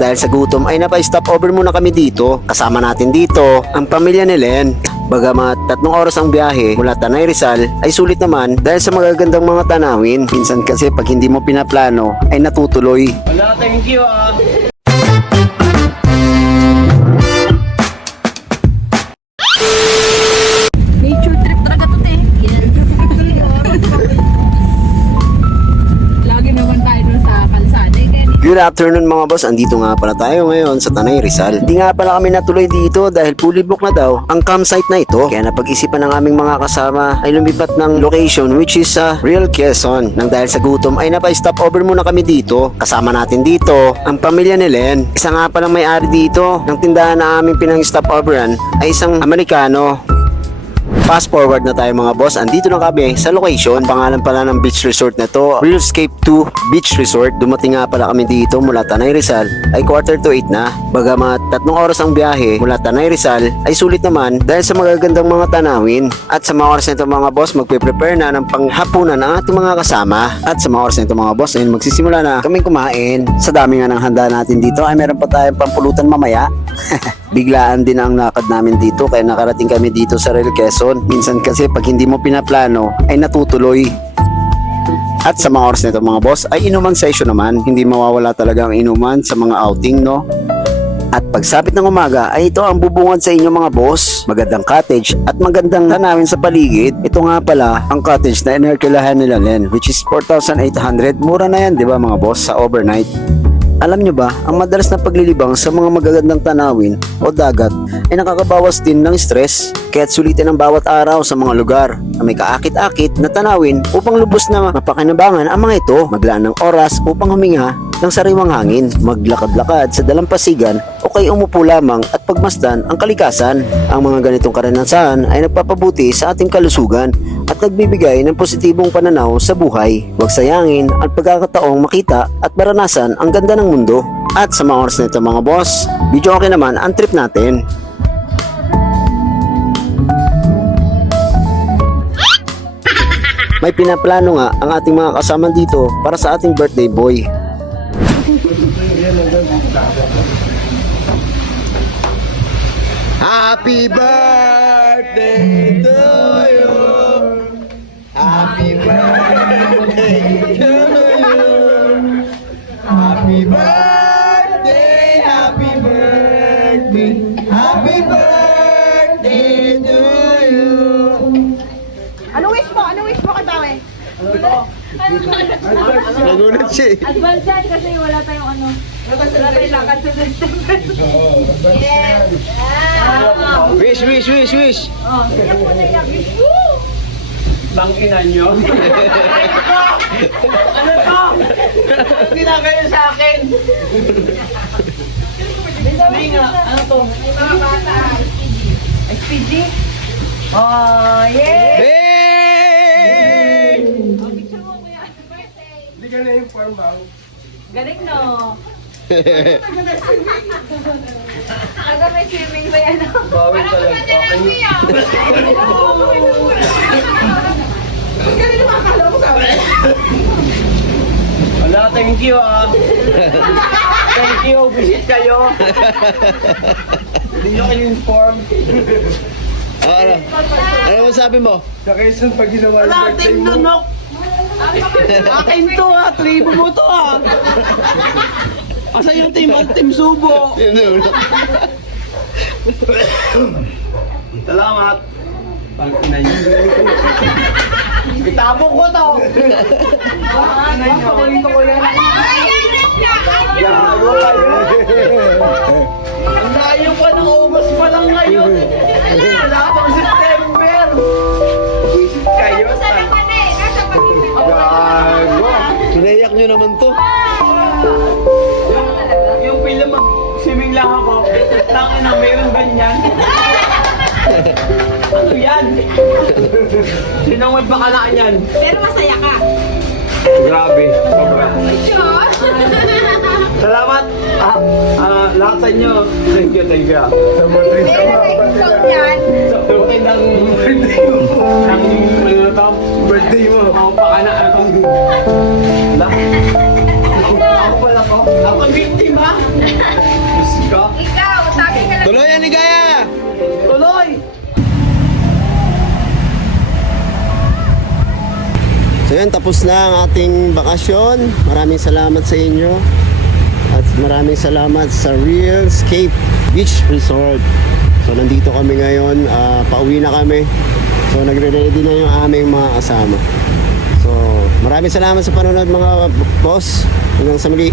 dahil sa gutom ay napa-stop over muna kami dito. Kasama natin dito ang pamilya ni Len. Bagamat 3 oras ang biyahe mula Tanay Rizal ay sulit naman dahil sa magagandang mga tanawin. Minsan kasi pag hindi mo pinaplano ay natutuloy. Wala, thank you ah. Nature trip talaga to, te. Lagi naman tayo dun sa kalsada. Good afternoon mga boss, andito nga pala tayo ngayon sa Tanay Rizal. Hindi nga pala kami natuloy dito dahil fully book na daw ang campsite na ito. Kaya napag-isipan ng aming mga kasama ay lumipat ng location which is sa Real Quezon. Nang dahil sa gutom ay napa-stop over muna kami dito. Kasama natin dito ang pamilya ni Len. Isa nga palang may-ari dito ng tindahan na aming pinang-stop overan ay isang Amerikano. Fast forward na tayo mga boss, andito na kami sa location. Pangalan pala ng beach resort na to, Realscape 2 Beach Resort. Dumating nga pala kami dito mula Tanay Rizal ay 7:45 na. Bagamat 3 oras ang biyahe mula Tanay Rizal ay sulit naman dahil sa magagandang mga tanawin. At sa mga oras nito mga boss, magpe-prepare na ng panghapunan ang ating mga kasama. At sa mga oras nito mga boss, ayun, magsisimula na kaming kumain. Sa dami nga ng handa natin dito ay meron pa tayong pampulutan mamaya. Biglaan din ang lakad namin dito kaya nakarating kami dito sa Real Quezon. Minsan kasi pag hindi mo pinaplano ay natutuloy. At sa mga oras nito mga boss ay inuman session naman. Hindi mawawala talaga ang inuman sa mga outing, no? At pagsapit ng umaga ay ito ang bubungad sa inyo mga boss. Magandang cottage at magandang tanawin sa paligid. Ito nga pala ang cottage na inerkilahan nila Len, which is 4,800. Mura na yan, di ba mga boss, sa overnight. Alam nyo ba, ang madalas na paglilibang sa mga magagandang tanawin o dagat ay nakakabawas din ng stress. Kaya't sulitin ang bawat araw sa mga lugar na may kaakit-akit na tanawin upang lubos na mapakinabangan ang mga ito. Maglaan ng oras upang huminga ng sariwang hangin, maglakad-lakad sa dalampasigan o kay umupo lamang at pagmasdan ang kalikasan. Ang mga ganitong karanasan ay nagpapabuti sa ating kalusugan at nagbibigay ng positibong pananaw sa buhay. Huwag sayangin ang pagkakataong makita at maranasan ang ganda ng mundo. At sa mga oras nito mga boss, video okay naman ang trip natin. May pinaplano nga ang ating mga kasama dito para sa ating birthday boy. Happy birthday to you. Happy birthday to you. Happy birthday, happy birthday, happy birthday to you. Ano wish mo? Ano wish mo kay Bawe? Nagulat siya eh. Advance yan kasi wala tayong ano. Wala tayong lakad sa September. Yes! Wish, wish, wish, wish. Oh, yan po na yung wish. Woo! Tangkinan nyo. Ano to? Hindi na kayo sa akin. Hindi nga, ano to? May mga bata. SPG? Oh, yeah! Hey! Oh, picture mo kuya. Happy birthday. Hindi ka na yung farm bang? Galing no? Aga may swimming ba yan? Bawin talaga. Okay. Galing naman akala mo sa akin. Wala, thank you ah. Thank you, visit kayo. Hindi nyo kayo inform. Ano masabi mo? Sa Quezon pag ginawa yung birthday mo. Nunok! Akin to ah, tribo mo to ah. Asa yung team at team subo? Salamat. Pangkinan nyo. Itapong ko to. Pangkinan nyo. Pakulito ko yan. Gago kayo. Ang layo pa ng August pa lang ngayon. Wala pang September. Visit kayo. Gago. Sinayak nyo naman to. Yung film swimming lang ako. Tangin na mayroong ganyan. Ano yan? Sinong may bakalaan yan? Pero masaya ka. Grabe. Sobra. Sure? Salamat. Lahat sa inyo. Thank you, thank you. Pero nag-explode yan. Dumating ng birthday mo. Ng ano to? Birthday mo. Ang pakana. Ako Ako pala ko. Ako ang biktima. Diyos ka. Ikaw, sabi ka lang. Tuloy yan, Ligaya! Tuloy. So yan, tapos na ang ating bakasyon. Maraming salamat sa inyo. At maraming salamat sa Real Escape Beach Resort. So nandito kami ngayon, pauwi na kami. So nagre-ready na yung aming mga kasama. So maraming salamat sa panonood mga boss. Hanggang sa muli.